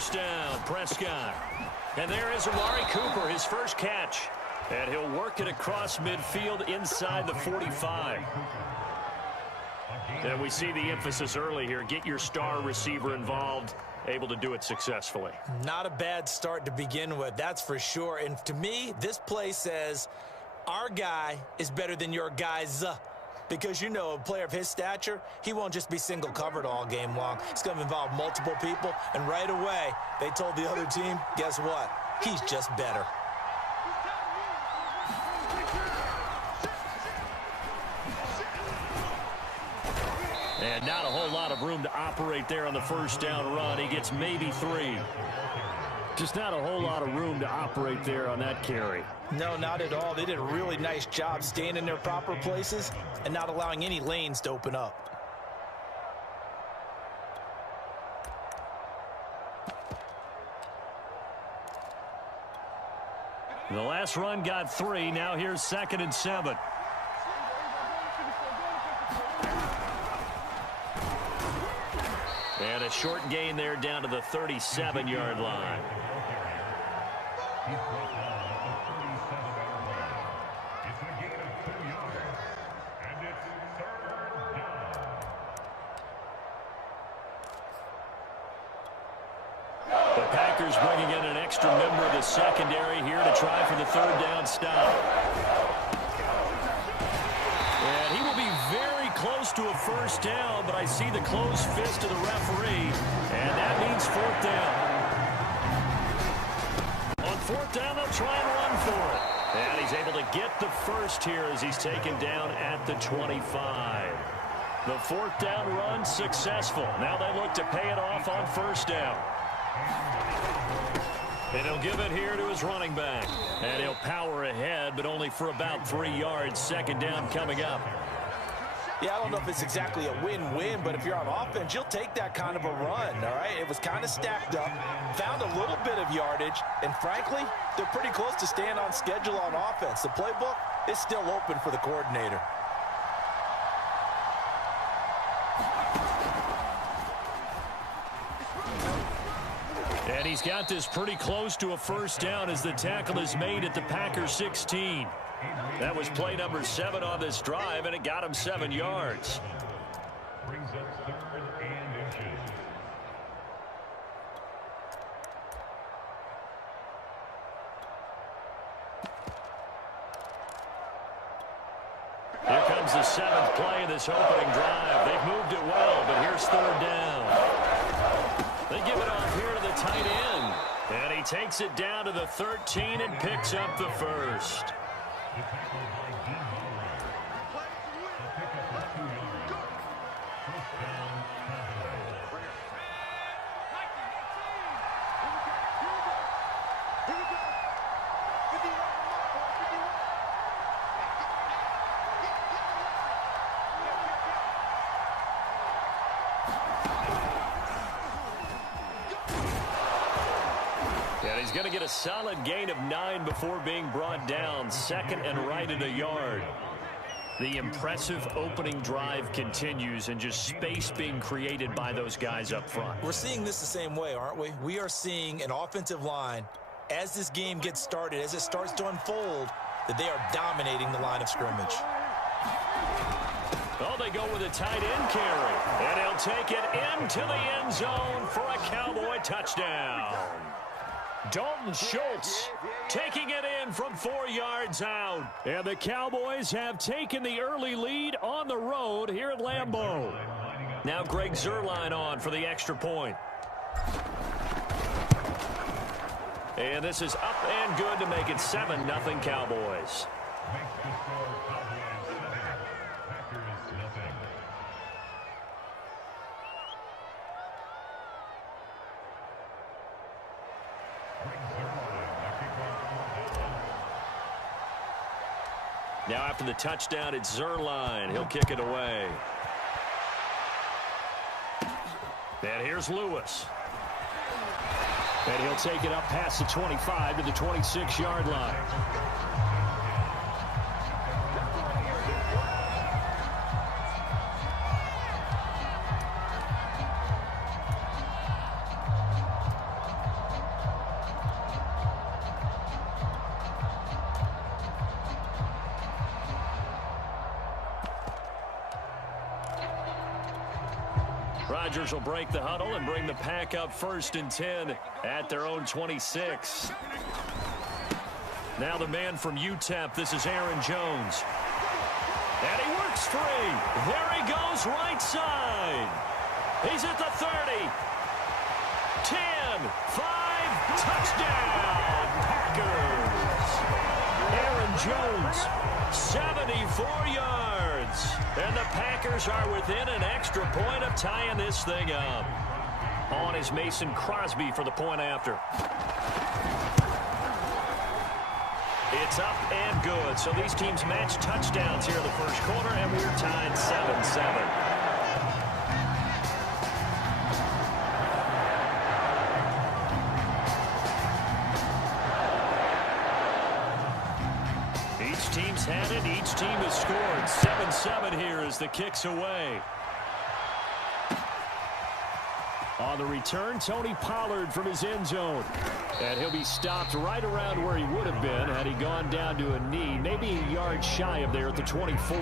first down. Prescott. And there is Amari Cooper, his first catch. And he'll work it across midfield inside the 45. And we see the emphasis early here. Get your star receiver involved. Able to do it successfully. Not a bad start to begin with, that's for sure. And to me, this play says our guy is better than your guys. Because, you know, a player of his stature, he won't just be single covered all game long. It's going to involve multiple people. And right away, they told the other team, guess what? He's just better. And not a whole lot of room to operate there on the first down run. He gets maybe 3. Just not a whole lot of room to operate there on that carry. No, not at all. They did a really nice job staying in their proper places and not allowing any lanes to open up. The last run got 3. Now here's 2nd and 7. And a short gain there down to the 37-yard line. The Packers bringing in an extra member of the secondary here to try for the 3rd down stop. And he will be very close to a first down, but I see the closed fist of the referee, and that means 4th down. On 4th down, they'll try and run for it. And he's able to get the first here as he's taken down at the 25. The 4th down run successful. Now they look to pay it off on first down. And he'll give it here to his running back. And he'll power ahead, but only for about 3 yards. 2nd down coming up. Yeah, I don't know if it's exactly a win-win, but if you're on offense, you'll take that kind of a run, all right? It was kind of stacked up, found a little bit of yardage, and frankly, they're pretty close to staying on schedule on offense. The playbook is still open for the coordinator. And he's got this pretty close to a first down as the tackle is made at the Packers 16. That was play number 7 on this drive, and it got him 7 yards. Brings up 3rd and inches. Here comes the 7th play of this opening drive. They've moved it well, but here's 3rd down. They give it off here to the tight end. And he takes it down to the 13 and picks up the first. He's going to get a solid gain of 9 before being brought down. 2nd and right at a yard. The impressive opening drive continues, and just space being created by those guys up front. We're seeing this the same way, aren't we? We are seeing an offensive line, as this game gets started, as it starts to unfold, that they are dominating the line of scrimmage. Oh, they go with a tight end carry, and he'll take it into the end zone for a Cowboy touchdown. Dalton Schultz taking it in from 4 yards out. And the Cowboys have taken the early lead on the road here at Lambeau. Now Greg Zuerlein on for the extra point. And this is up and good to make it 7-0 Cowboys. Now after the touchdown, it's Zuerlein. He'll kick it away. And here's Lewis. And he'll take it up past the 25 to the 26-yard line. Rodgers will break the huddle and bring the pack up 1st and 10 at their own 26. Now the man from UTEP, this is Aaron Jones. And he works free. There he goes, right side. He's at the 30. 10, 5, touchdown, Packers. Aaron Jones, 74 yards. And the Packers are within an extra point of tying this thing up. On is Mason Crosby for the point after. It's up and good. So these teams match touchdowns here in the first quarter, and we're tied 7-7. Team's had it. Each team has scored. 7-7 here as the kick's away. On the return, Tony Pollard from his end zone. And he'll be stopped right around where he would have been had he gone down to a knee, maybe a yard shy of there at the 24.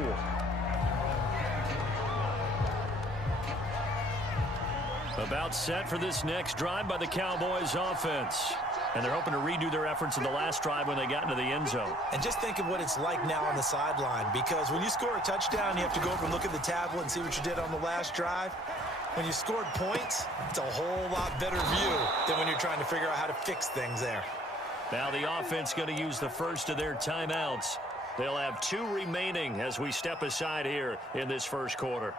About set for this next drive by the Cowboys offense. And they're hoping to redo their efforts in the last drive when they got into the end zone. And just think of what it's like now on the sideline, because when you score a touchdown, you have to go over and look at the tablet and see what you did on the last drive. When you scored points, it's a whole lot better view than when you're trying to figure out how to fix things there. Now the offense going to use the first of their timeouts. They'll have 2 remaining as we step aside here in this first quarter.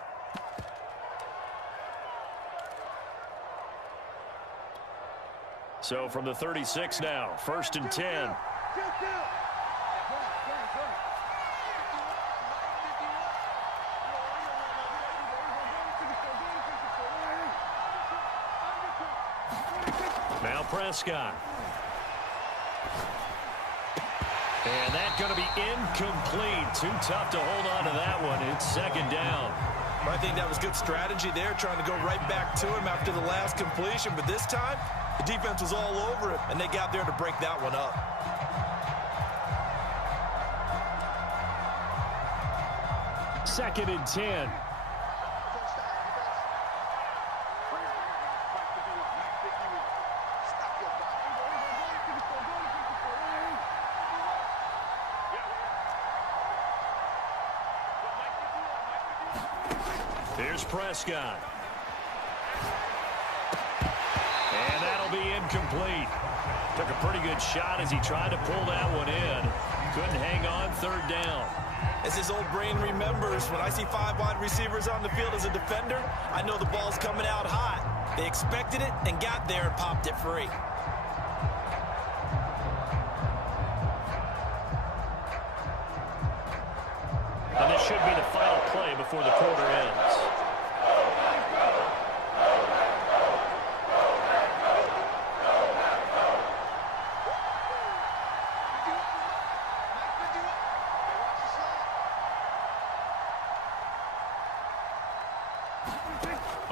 So from the 36 now, 1st and 10. Now Prescott. And that's going to be incomplete. Too tough to hold on to that one. It's 2nd down. I think that was good strategy there, trying to go right back to him after the last completion. But this time, the defense was all over it, and they got there to break that one up. Second and 10. Here's Prescott. And that'll be incomplete. Took a pretty good shot as he tried to pull that one in. Couldn't hang on, 3rd down. As his old brain remembers, when I see 5 wide receivers on the field as a defender, I know the ball's coming out hot. They expected it and got there and popped it free. And this should be the final play before the quarter ends.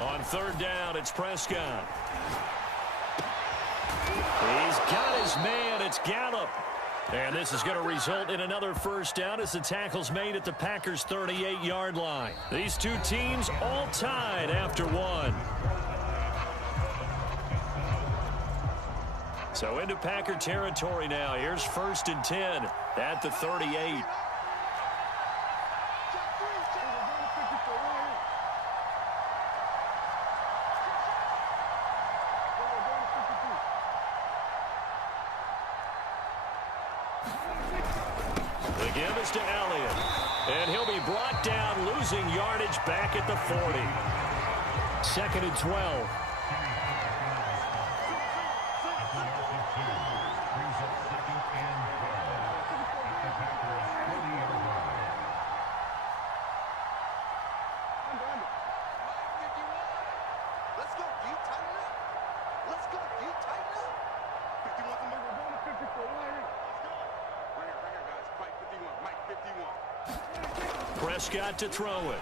On 3rd down, it's Prescott. He's got his man. It's Gallup. And this is going to result in another 1st down as the tackle's made at the Packers' 38-yard line. These 2 teams all tied after 1. So into Packer territory now. Here's 1st and 10 at the 38. The give is to Elliott. And he'll be brought down, losing yardage back at the 40. 2nd and 12. Prescott to throw it.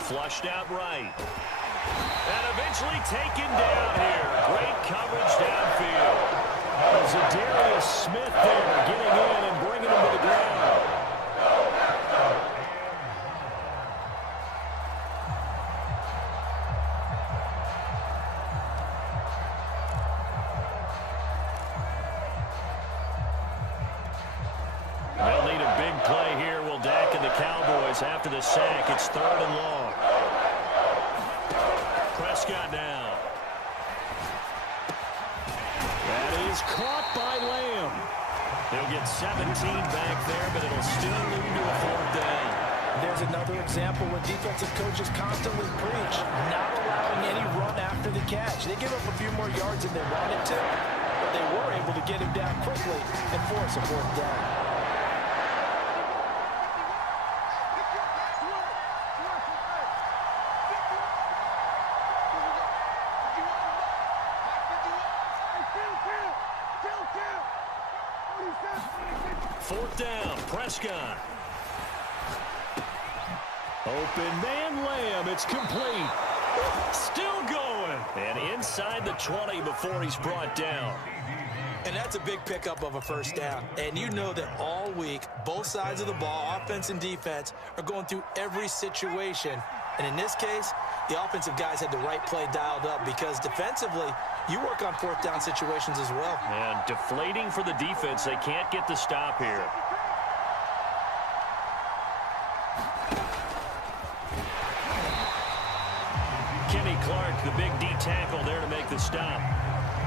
Flushed out right. And eventually taken down here. Great coverage downfield. There's a Darius Smith there getting in and bringing him to the ground. as after the sack, it's 3rd and long. Prescott now. That is caught by Lamb. He'll get 17 back there, but it'll still lead to a 4th down. There's another example where defensive coaches constantly preach, not allowing any run after the catch. They give up a few more yards than they wanted to, but they were able to get him down quickly and force a 4th down. Fourth down, Prescott. Open man, Lamb. It's complete. Still going. And inside the 20 before he's brought down. And that's a big pickup of a 1st down. And you know that all week, both sides of the ball, offense and defense, are going through every situation. And in this case, the offensive guys had the right play dialed up because defensively, you work on 4th down situations as well. And deflating for the defense. They can't get the stop here. Kenny Clark, the big D tackle there to make the stop.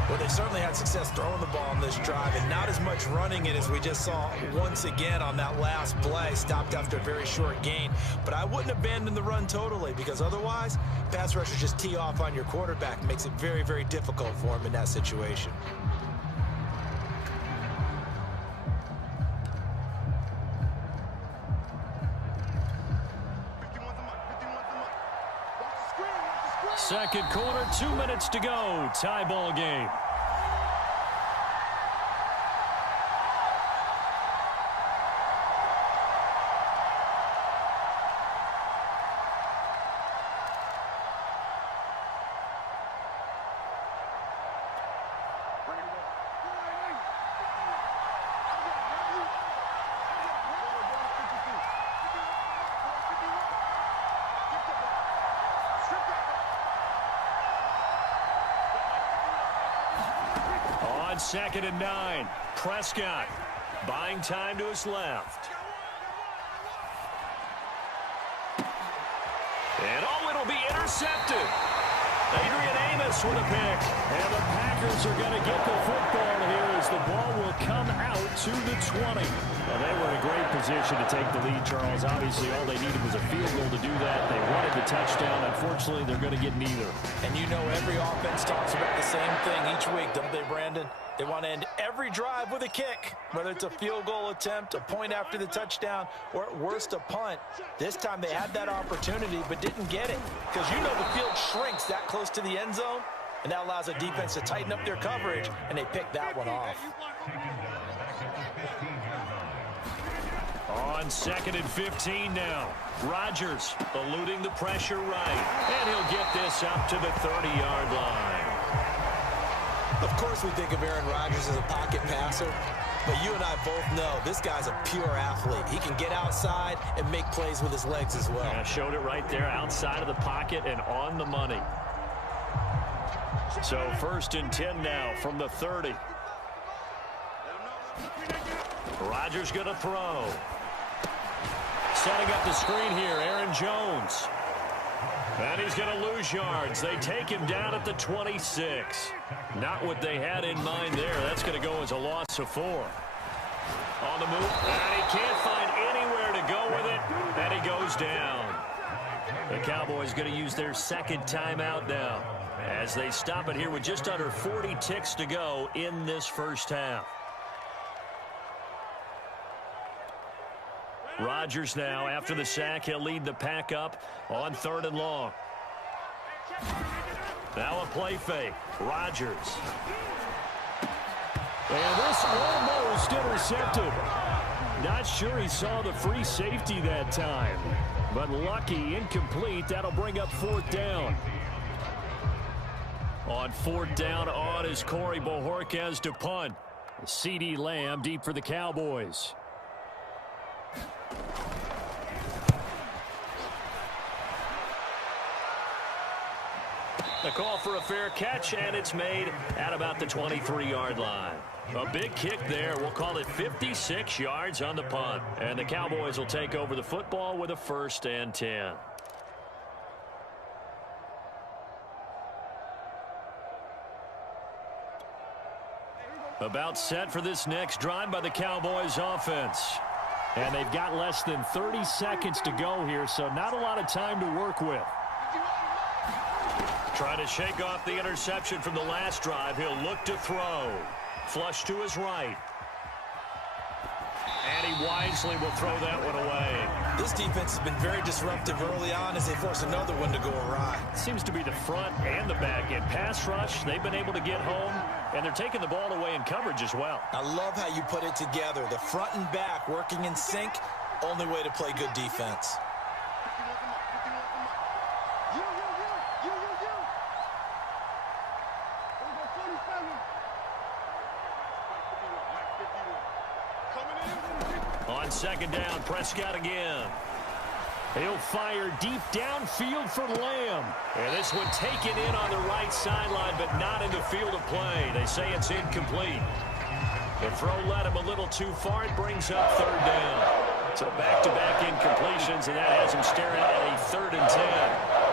Well, they certainly had success throwing the ball on this drive and not as much running it as we just saw once again on that last play. Stopped after a very short gain. But I wouldn't abandon the run totally because otherwise, pass rushers just tee off on your quarterback. Makes it very, very difficult for him in that situation. Second quarter, 2 minutes to go. Tie ball game. On 2nd and 9, Prescott buying time to his left. And it'll be intercepted. Adrian Amos with a pick. And the Packers are going to get the football here as the ball will come out to the 20. Well, they were in a great position to take the lead, Charles. Obviously, all they needed was a field goal to do that. They wanted the touchdown. Unfortunately, they're going to get neither. And you know every offense talks about the same thing each week, don't they, Brandon? They want to end every drive with a kick, whether it's a field goal attempt, a point after the touchdown, or at worst a punt. This time they had that opportunity but didn't get it because you know the field shrinks that close to the end zone, and that allows a defense to tighten up their coverage, and they picked that one off. On 2nd and 15 now. Rodgers eluding the pressure right, and he'll get this up to the 30-yard line. Of course we think of Aaron Rodgers as a pocket passer, but you and I both know this guy's a pure athlete. He can get outside and make plays with his legs as well. I showed it right there, outside of the pocket and on the money. So 1st and 10 now from the 30. Rodgers going to throw. Setting up the screen here, Aaron Jones. And he's going to lose yards. They take him down at the 26. Not what they had in mind there. That's going to go as a loss of 4. On the move, and he can't find anywhere to go with it, and he goes down. The Cowboys going to use their 2nd timeout now as they stop it here with just under 40 ticks to go in this 1st half. Rodgers now, after the sack, he'll lead the pack up on 3rd and long. Now a play fake. Rodgers. And this almost intercepted. Not sure he saw the free safety that time. But lucky, incomplete. That'll bring up 4th down. On 4th down, on is Corey Bojorquez to punt. CeeDee Lamb deep for the Cowboys. The call for a fair catch, and it's made at about the 23-yard line. A big kick there. We'll call it 56 yards on the punt. And the Cowboys will take over the football with a 1st and 10. About set for this next drive by the Cowboys offense. And they've got less than 30 seconds to go here, so not a lot of time to work with. Trying to shake off the interception from the last drive. He'll look to throw. Flush to his right. And he wisely will throw that one away. This defense has been very disruptive early on as they force another one to go awry. Seems to be the front and the back end. Pass rush, they've been able to get home, and they're taking the ball away in coverage as well. I love how you put it together. The front and back working in sync, only way to play good defense. On 2nd down, Prescott again. He'll fire deep downfield for Lamb. And this one taken in on the right sideline, but not in the field of play. They say it's incomplete. The throw led him a little too far. It brings up 3rd down. So back-to-back incompletions, and that has him staring at a 3rd and 10.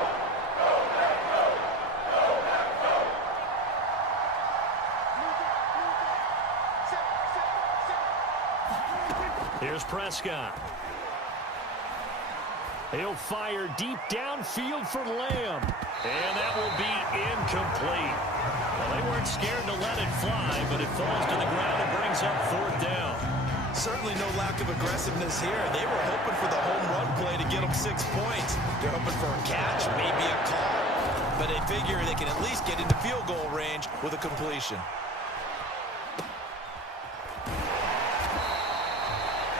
Here's Prescott. He'll fire deep downfield for Lamb. And that will be incomplete. Well, they weren't scared to let it fly, but it falls to the ground and brings up 4th down. Certainly no lack of aggressiveness here. They were hoping for the home run play to get them 6 points. They're hoping for a catch, maybe a call. But they figure they can at least get into field goal range with a completion.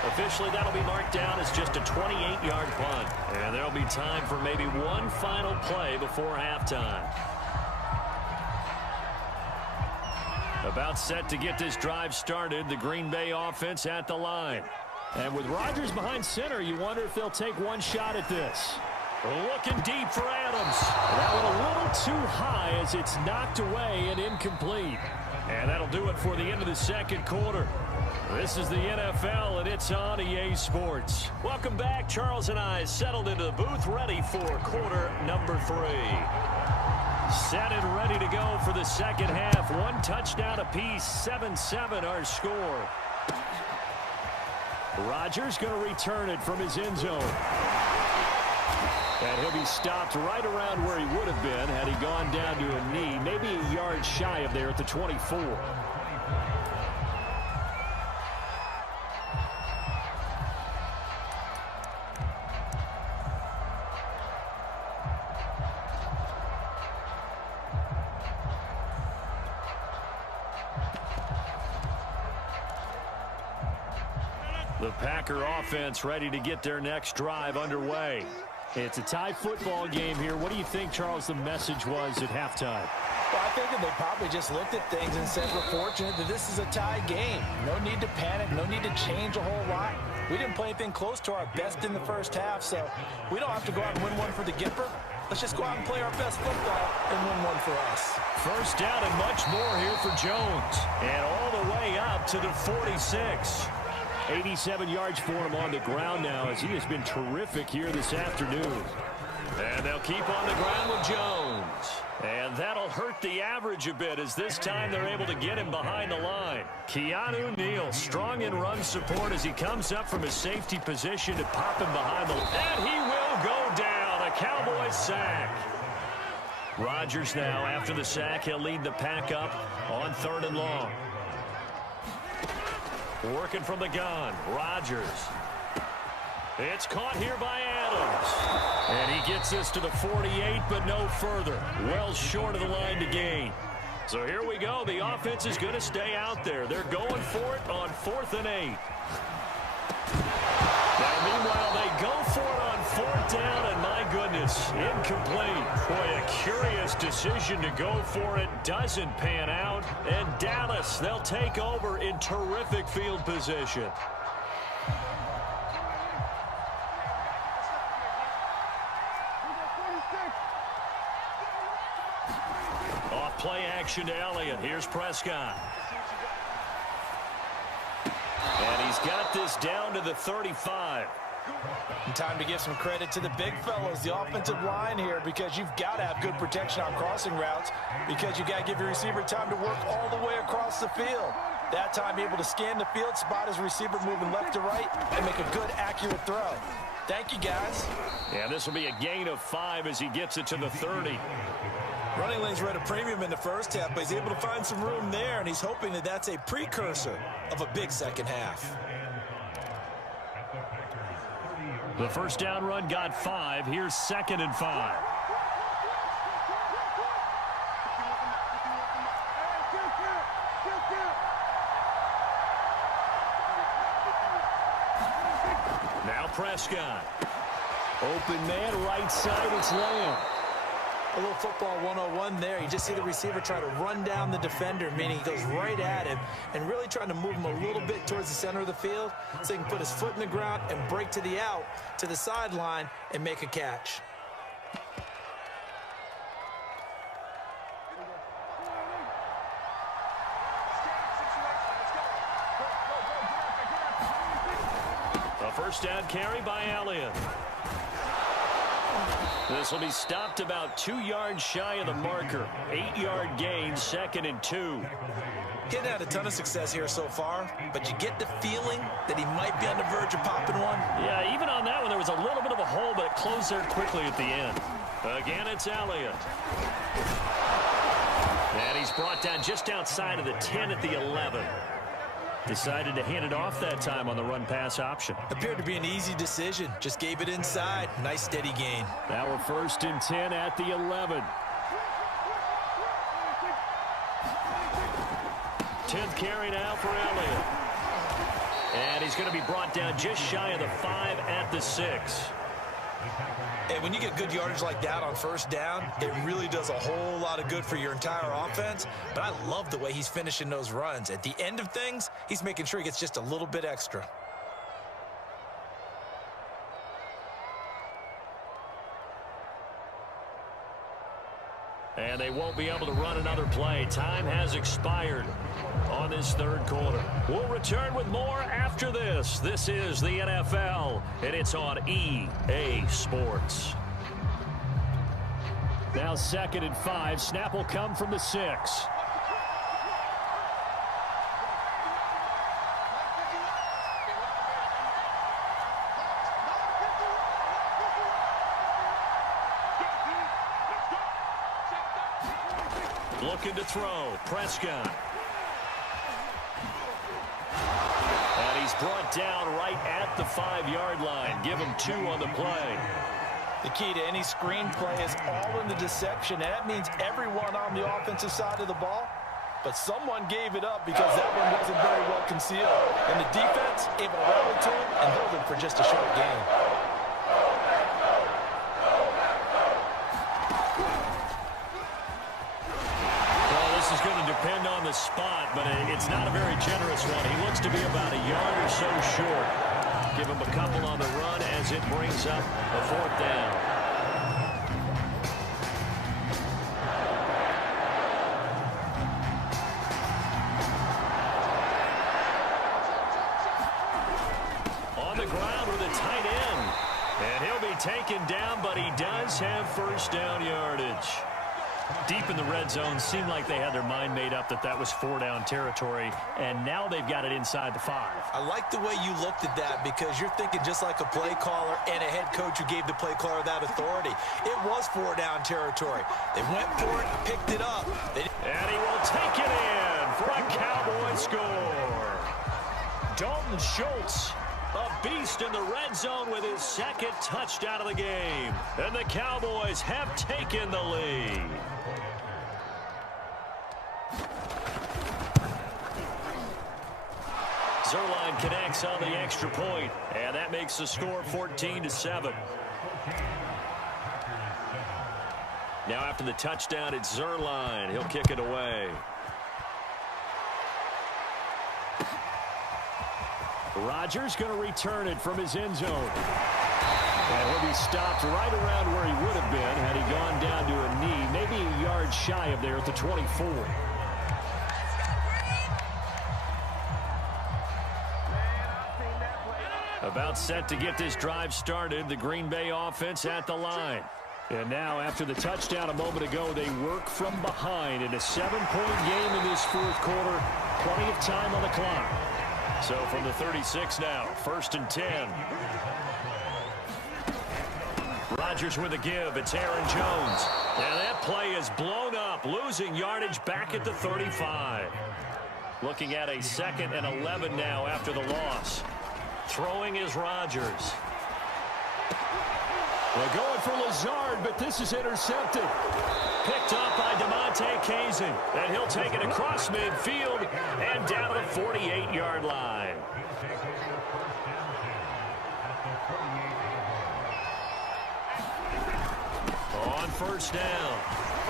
Officially, that'll be marked down as just a 28-yard punt. And there'll be time for maybe one final play before halftime. About set to get this drive started, the Green Bay offense at the line. And with Rodgers behind center, you wonder if they'll take one shot at this. Looking deep for Adams. That one a little too high as it's knocked away and incomplete. And that'll do it for the end of the 2nd quarter. This is the NFL, and it's on EA Sports. Welcome back. Charles and I settled into the booth, ready for quarter number 3. Set and ready to go for the 2nd half. 1 touchdown apiece, 7-7 our score. Rodgers going to return it from his end zone. And he'll be stopped right around where he would have been had he gone down to a knee, maybe a yard shy of there at the 24. The Packer offense ready to get their next drive underway. It's a tie football game here. What do you think, Charles, the message was at halftime? Well, I think that they probably just looked at things and said, we're fortunate that this is a tie game. No need to panic, no need to change a whole lot. We didn't play anything close to our best in the 1st half, so we don't have to go out and win one for the Gipper. Let's just go out and play our best football and win one for us. 1st down and much more here for Jones. And all the way up to the 46. 87 yards for him on the ground now as he has been terrific here this afternoon. And they'll keep on the ground with Jones. And that'll hurt the average a bit as this time they're able to get him behind the line. Keanu Neal strong in run support as he comes up from his safety position to pop him behind the line. And he will go down. A Cowboys sack. Rodgers now after the sack. He'll lead the pack up on 3rd and long. Working from the gun, Rodgers. It's caught here by Adams. And he gets this to the 48, but no further. Well short of the line to gain. So here we go. The offense is going to stay out there. They're going for it on 4th and 8. Now, meanwhile, they go for it on 4th down, and my goodness, incomplete. Boy, a curious decision to go for it. Doesn't pan out. And Dallas, they'll take over in terrific field position. play action to Elliott. Here's Prescott. And he's got this down to the 35. And time to give some credit to the big fellows, the offensive line here, because you've got to have good protection on crossing routes, because you got to give your receiver time to work all the way across the field. That time, be able to scan the field, spot his receiver moving left to right, and make a good, accurate throw. Thank you, guys. Yeah, this will be a gain of 5 as he gets it to the 30. Running lanes were at a premium in the first half, but he's able to find some room there, and he's hoping that that's a precursor of a big second half. The first down run got 5. Here's 2nd and 5. Now Prescott. Open man, right side, it's Lamb. A little football 101 there. You just see the receiver try to run down the defender, meaning he goes right at him and really trying to move him a little bit towards the center of the field so he can put his foot in the ground and break to the out, to the sideline, and make a catch. A first down carry by Elliott. This will be stopped about 2 yards shy of the marker. 8-yard gain, 2nd and 2. He hadn't had a ton of success here so far, but you get the feeling that he might be on the verge of popping one. Yeah, even on that one, there was a little bit of a hole, but it closed there quickly at the end. Again, it's Elliott. And he's brought down just outside of the 10 at the 11. Decided to hand it off that time on the run-pass option. Appeared to be an easy decision. Just gave it inside. Nice, steady gain. Now we're 1st and 10 at the 11. 10th carry now for Elliott. And he's going to be brought down just shy of the 5 at the 6. And when you get good yardage like that on first down, it really does a whole lot of good for your entire offense. But I love the way he's finishing those runs. At the end of things, he's making sure he gets just a little bit extra. And they won't be able to run another play. Time has expired on this 3rd quarter. We'll return with more after this. This is the NFL, and it's on EA Sports. Now 2nd and 5. Snap will come from the 6. Looking to throw. Prescott. And he's brought down right at the 5-yard line. Give him 2 on the play. The key to any screen play is all in the deception. And that means everyone on the offensive side of the ball. But someone gave it up because that one wasn't very well concealed. And the defense able to rally to him and hold him for just a short gain. Depend on the spot, but it's not a very generous one. He looks to be about a yard or so short. Give him a couple on the run as it brings up a 4th down. On the ground with a tight end. And he'll be taken down, but he does have first down yardage. Deep in the red zone, seemed like they had their mind made up that that was 4-down territory, and now they've got it inside the 5. I like the way you looked at that because you're thinking just like a play caller and a head coach who gave the play caller that authority. It was 4-down territory. They went for it, picked it up. And he will take it in for a Cowboy score. Dalton Schultz, a beast in the red zone with his 2nd touchdown of the game. And the Cowboys have taken the lead. Zerline connects on the extra point, and that makes the score 14-7. Now after the touchdown, it's Zerline. He'll kick it away. Rodgers going to return it from his end zone. And he'll be stopped right around where he would have been had he gone down to a knee, maybe a yard yards shy of there at the 24. About set to get this drive started. The Green Bay offense at the line. And now, after the touchdown a moment ago, they work from behind in a 7-point game in this fourth quarter. Plenty of time on the clock. So from the 36 now, 1st and 10. Rodgers with a give. It's Aaron Jones. And that play is blown up, losing yardage back at the 35. Looking at a 2nd and 11 now after the loss. Throwing is Rodgers. They're going for Lazard, but this is intercepted. Picked up by DeMonte Kazin. And he'll take it across midfield and down to the 48-yard line. On 1st down,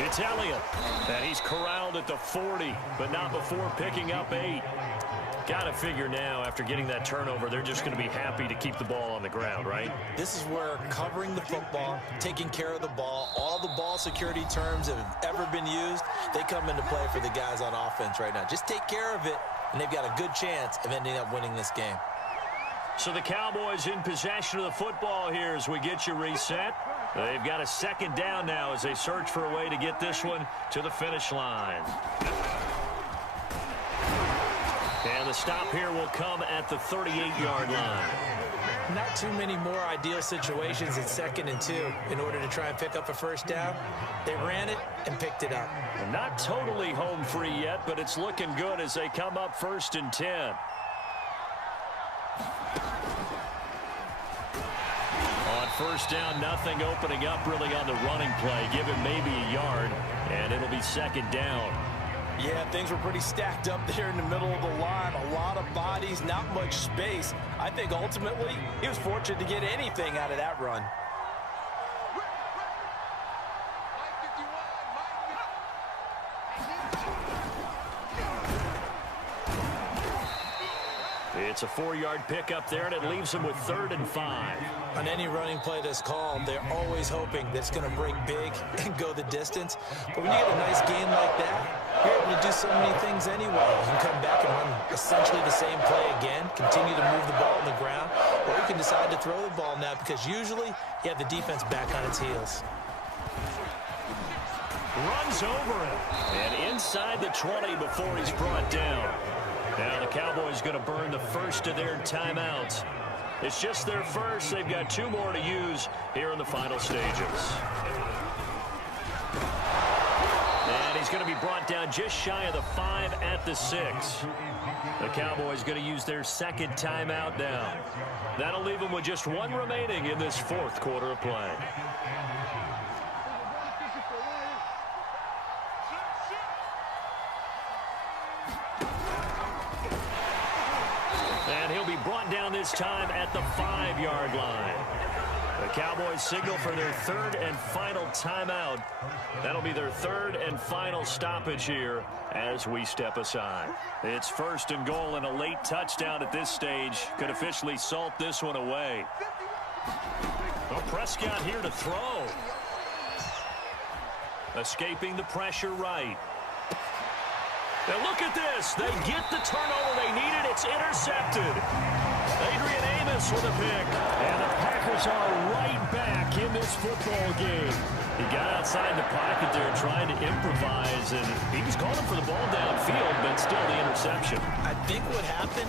it's Elliott. And he's corralled at the 40, but not before picking up 8. Got to figure now, after getting that turnover, they're just going to be happy to keep the ball on the ground, right? This is where covering the football, taking care of the ball, all the ball security terms that have ever been used, they come into play for the guys on offense right now. Just take care of it, and they've got a good chance of ending up winning this game. So the Cowboys in possession of the football here as we get you reset. They've got a 2nd down now as they search for a way to get this one to the finish line. And the stop here will come at the 38-yard line. Not too many more ideal situations at 2nd and 2 in order to try and pick up a 1st down. They ran it and picked it up. Not totally home free yet, but it's looking good as they come up 1st and 10. On 1st down, nothing opening up really on the running play. Give him maybe a yard, and it'll be 2nd down. Yeah, things were pretty stacked up there in the middle of the line. A lot of bodies, not much space. I think ultimately he was fortunate to get anything out of that run. It's a 4-yard pickup there, and it leaves him with 3rd and 5. On any running play that's called, they're always hoping that it's going to break big and go the distance. But when you get a nice gain like that, you're able to do so many things anyway. You can come back and run essentially the same play again, continue to move the ball on the ground, or you can decide to throw the ball now because usually you have the defense back on its heels. Runs over him, and inside the 20 before he's brought down. Now the Cowboys going to burn the first of their timeouts. It's just their first. They've got 2 more to use here in the final stages. And he's going to be brought down just shy of the 5 at the 6. The Cowboys going to use their 2nd timeout now. That'll leave them with just 1 remaining in this 4th quarter of play. And he'll be brought down this time at the 5-yard line. The Cowboys signal for their 3rd and final timeout. That'll be their 3rd and final stoppage here as we step aside. It's 1st and goal, and a late touchdown at this stage could officially salt this one away. Well, Prescott here to throw. Escaping the pressure right. Now look at this. They get the turnover they needed. It's intercepted. Adrian Amos with a pick. And the Packers are right back in this football game. He got outside the pocket there trying to improvise, and he was calling for the ball downfield, but still the interception. I think what happened,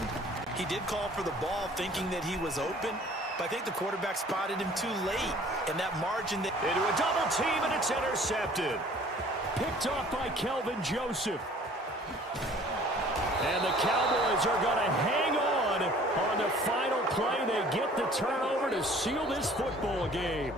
he did call for the ball thinking that he was open, but I think the quarterback spotted him too late. And that margin that... Into a double team, and it's intercepted. Picked off by Kelvin Joseph. And the Cowboys are going to hang on the final play. They get the turnover to seal this football game.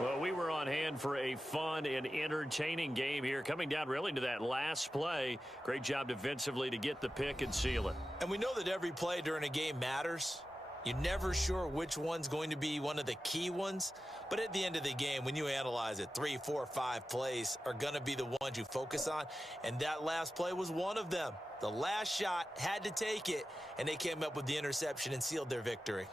Well, we were on hand for a fun and entertaining game here, coming down really to that last play. Great job defensively to get the pick and seal it. And we know that every play during a game matters. You're never sure which one's going to be one of the key ones. But at the end of the game, when you analyze it, 3, 4, 5 plays are going to be the ones you focus on. And that last play was one of them. The last shot had to take it, and they came up with the interception and sealed their victory.